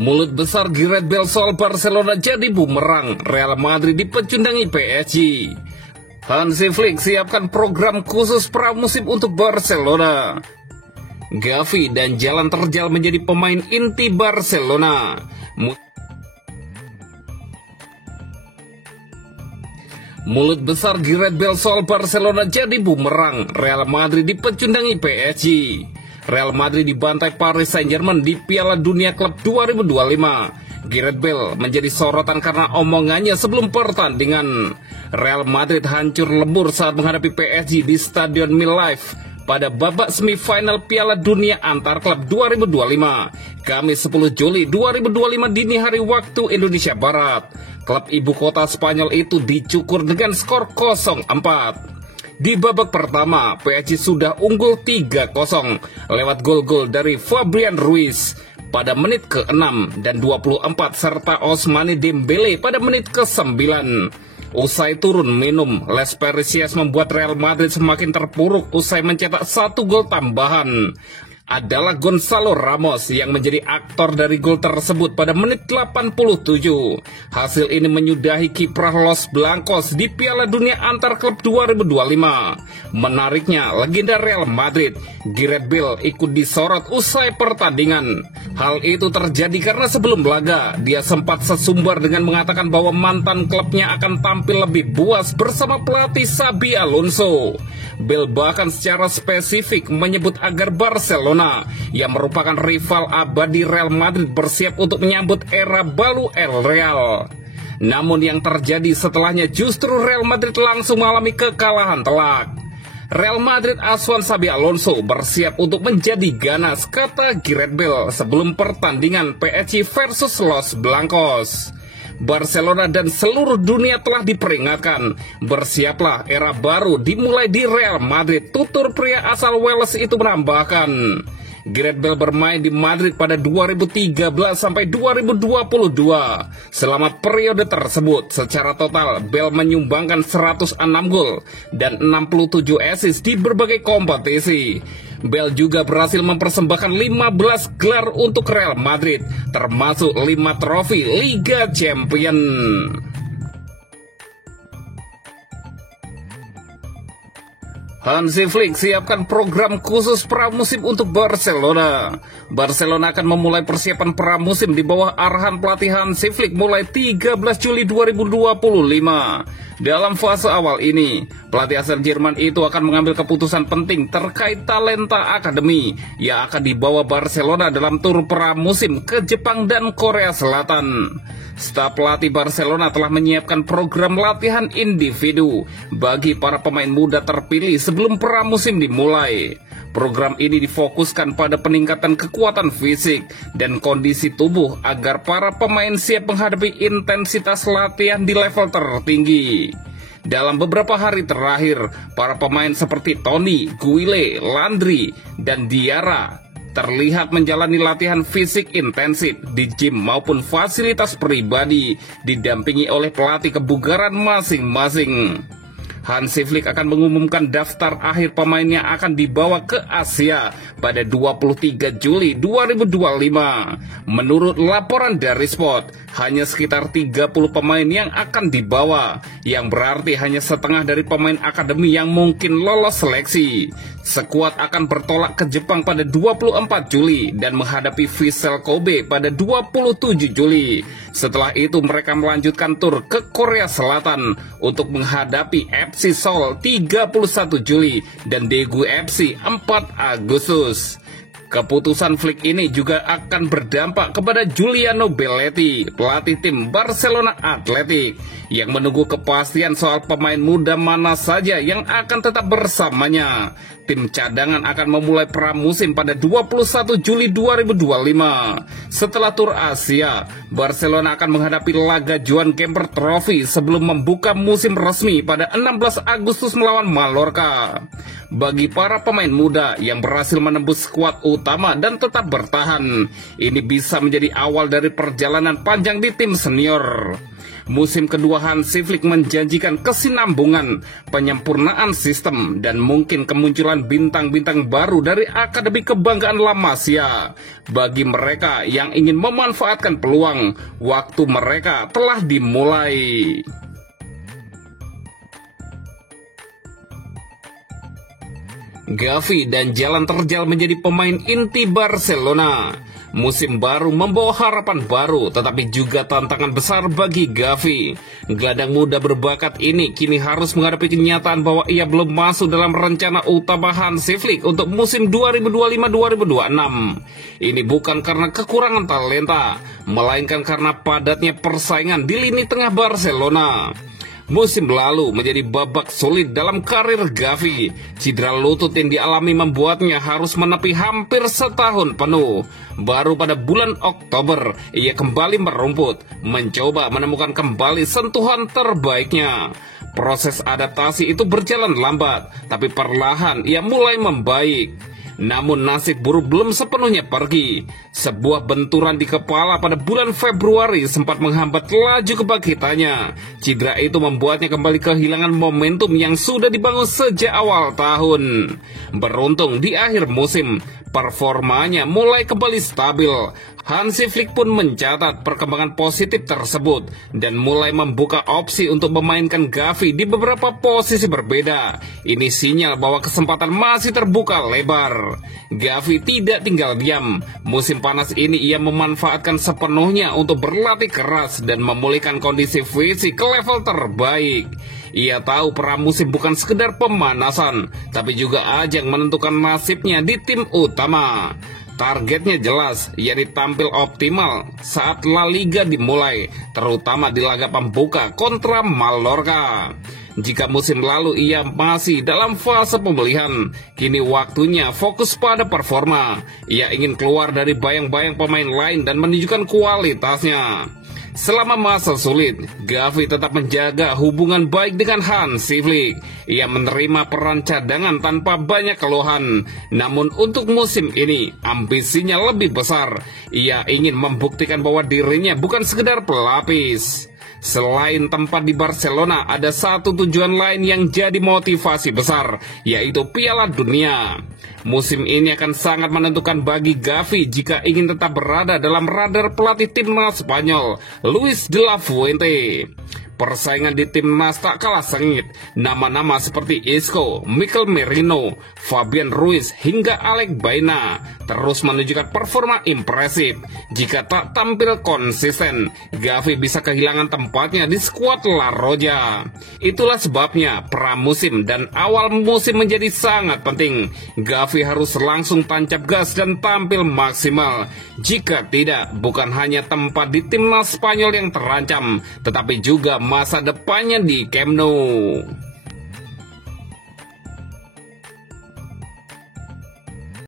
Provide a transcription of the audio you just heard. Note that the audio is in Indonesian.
Mulut besar Gareth Bale soal Barcelona jadi bumerang. Real Madrid dipecundangi PSG. Hansi Flick siapkan program khusus pramusim untuk Barcelona. Gavi dan jalan terjal menjadi pemain inti Barcelona. Mulut besar Gareth Bale soal Barcelona jadi bumerang. Real Madrid dipecundangi PSG. Real Madrid dibantai Paris Saint-Germain di Piala Dunia Klub 2025. Gareth Bale menjadi sorotan karena omongannya sebelum pertandingan. Real Madrid hancur lebur saat menghadapi PSG di Stadion MetLife pada babak semifinal Piala Dunia antar klub 2025. Kamis 10 Juli 2025 dini hari waktu Indonesia Barat. Klub ibu kota Spanyol itu dicukur dengan skor 0-4. Di babak pertama, PSG sudah unggul 3-0 lewat gol-gol dari Fabian Ruiz pada menit ke-6 dan 24 serta Ousmane Dembele pada menit ke-9. Usai turun minum, Les Parisiens membuat Real Madrid semakin terpuruk usai mencetak 1 gol tambahan. Adalah Gonzalo Ramos yang menjadi aktor dari gol tersebut pada menit 87. Hasil ini menyudahi kiprah Los Blancos di Piala Dunia antar klub 2025. Menariknya, legenda Real Madrid, Gareth Bale ikut disorot usai pertandingan. Hal itu terjadi karena sebelum laga, dia sempat sesumbar dengan mengatakan bahwa mantan klubnya akan tampil lebih buas bersama pelatih Xabi Alonso. Bale bahkan secara spesifik menyebut agar Barcelona yang merupakan rival abadi Real Madrid bersiap untuk menyambut era baru El Real. Namun yang terjadi setelahnya justru Real Madrid langsung mengalami kekalahan telak. Real Madrid asuhan Xabi Alonso bersiap untuk menjadi ganas, kata Gareth Bale sebelum pertandingan PSG versus Los Blancos. Barcelona dan seluruh dunia telah diperingatkan. Bersiaplah, era baru dimulai di Real Madrid, tutur pria asal Wales itu menambahkan. Gareth Bale bermain di Madrid pada 2013 sampai 2022. Selama periode tersebut, secara total Bale menyumbangkan 106 gol dan 67 assist di berbagai kompetisi. Bale juga berhasil mempersembahkan 15 gelar untuk Real Madrid, termasuk 5 trofi Liga Champions. Hansi Flick siapkan program khusus pramusim untuk Barcelona. Barcelona akan memulai persiapan pramusim di bawah arahan pelatih Hansi Flick mulai 13 Juli 2025. Dalam fase awal ini, pelatih asal Jerman itu akan mengambil keputusan penting terkait talenta akademi yang akan dibawa Barcelona dalam tur pramusim ke Jepang dan Korea Selatan. Staf pelatih Barcelona telah menyiapkan program latihan individu bagi para pemain muda terpilih sebelum pramusim dimulai. Program ini difokuskan pada peningkatan kekuatan fisik dan kondisi tubuh agar para pemain siap menghadapi intensitas latihan di level tertinggi. Dalam beberapa hari terakhir, para pemain seperti Toni, Guile, Landry, dan Diarra terlihat menjalani latihan fisik intensif di gym maupun fasilitas pribadi, didampingi oleh pelatih kebugaran masing-masing. Hansi Flick akan mengumumkan daftar akhir pemain yang akan dibawa ke Asia pada 23 Juli 2025. Menurut laporan dari Sport, hanya sekitar 30 pemain yang akan dibawa, yang berarti hanya setengah dari pemain akademi yang mungkin lolos seleksi. Skuad akan bertolak ke Jepang pada 24 Juli dan menghadapi Vissel Kobe pada 27 Juli. Setelah itu mereka melanjutkan tur ke Korea Selatan untuk menghadapi FC Seoul 31 Juli dan Daegu FC 4 Agustus. Keputusan Flick ini juga akan berdampak kepada Giuliano Belletti, pelatih tim Barcelona Athletic, yang menunggu kepastian soal pemain muda mana saja yang akan tetap bersamanya. Tim cadangan akan memulai pramusim pada 21 Juli 2025. Setelah tur Asia, Barcelona akan menghadapi laga Joan Gamper Trophy sebelum membuka musim resmi pada 16 Agustus melawan Mallorca. Bagi para pemain muda yang berhasil menembus skuad utama dan tetap bertahan, ini bisa menjadi awal dari perjalanan panjang di tim senior. Musim kedua Hansi Flick menjanjikan kesinambungan, penyempurnaan sistem, dan mungkin kemunculan bintang-bintang baru dari Akademi Kebanggaan La Masia. Bagi mereka yang ingin memanfaatkan peluang, waktu mereka telah dimulai. Gavi dan jalan terjal menjadi pemain inti Barcelona. Musim baru membawa harapan baru, tetapi juga tantangan besar bagi Gavi. Gelandang muda berbakat ini kini harus menghadapi kenyataan bahwa ia belum masuk dalam rencana utama Hansi Flick untuk musim 2025-2026. Ini bukan karena kekurangan talenta, melainkan karena padatnya persaingan di lini tengah Barcelona. Musim lalu menjadi babak sulit dalam karir Gavi. Cedera lutut yang dialami membuatnya harus menepi hampir setahun penuh. Baru pada bulan Oktober, ia kembali merumput, mencoba menemukan kembali sentuhan terbaiknya. Proses adaptasi itu berjalan lambat, tapi perlahan ia mulai membaik. Namun nasib buruk belum sepenuhnya pergi. Sebuah benturan di kepala pada bulan Februari sempat menghambat laju kebangkitannya. Cedera itu membuatnya kembali kehilangan momentum yang sudah dibangun sejak awal tahun. Beruntung di akhir musim, performanya mulai kembali stabil. Hansi Flick pun mencatat perkembangan positif tersebut dan mulai membuka opsi untuk memainkan Gavi di beberapa posisi berbeda. Ini sinyal bahwa kesempatan masih terbuka lebar. Gavi tidak tinggal diam. Musim panas ini ia memanfaatkan sepenuhnya untuk berlatih keras dan memulihkan kondisi fisik ke level terbaik. Ia tahu pramusim bukan sekedar pemanasan, tapi juga ajang menentukan nasibnya di tim utama. Targetnya jelas, yakni tampil optimal saat La Liga dimulai, terutama di laga pembuka kontra Mallorca. Jika musim lalu ia masih dalam fase pemulihan, kini waktunya fokus pada performa. Ia ingin keluar dari bayang-bayang pemain lain dan menunjukkan kualitasnya. Selama masa sulit, Gavi tetap menjaga hubungan baik dengan Hansi Flick. Ia menerima peran cadangan tanpa banyak keluhan. Namun untuk musim ini, ambisinya lebih besar. Ia ingin membuktikan bahwa dirinya bukan sekedar pelapis. Selain tempat di Barcelona, ada satu tujuan lain yang jadi motivasi besar, yaitu Piala Dunia. Musim ini akan sangat menentukan bagi Gavi jika ingin tetap berada dalam radar pelatih timnas Spanyol, Luis de la Fuente. Persaingan di timnas tak kalah sengit. Nama-nama seperti Isco, Mikel Merino, Fabian Ruiz hingga Alex Baena terus menunjukkan performa impresif. Jika tak tampil konsisten, Gavi bisa kehilangan tempatnya di skuad La Roja. Itulah sebabnya pramusim dan awal musim menjadi sangat penting. Gavi harus langsung tancap gas dan tampil maksimal. Jika tidak, bukan hanya tempat di timnas Spanyol yang terancam, tetapi juga masa depannya di Camp Nou.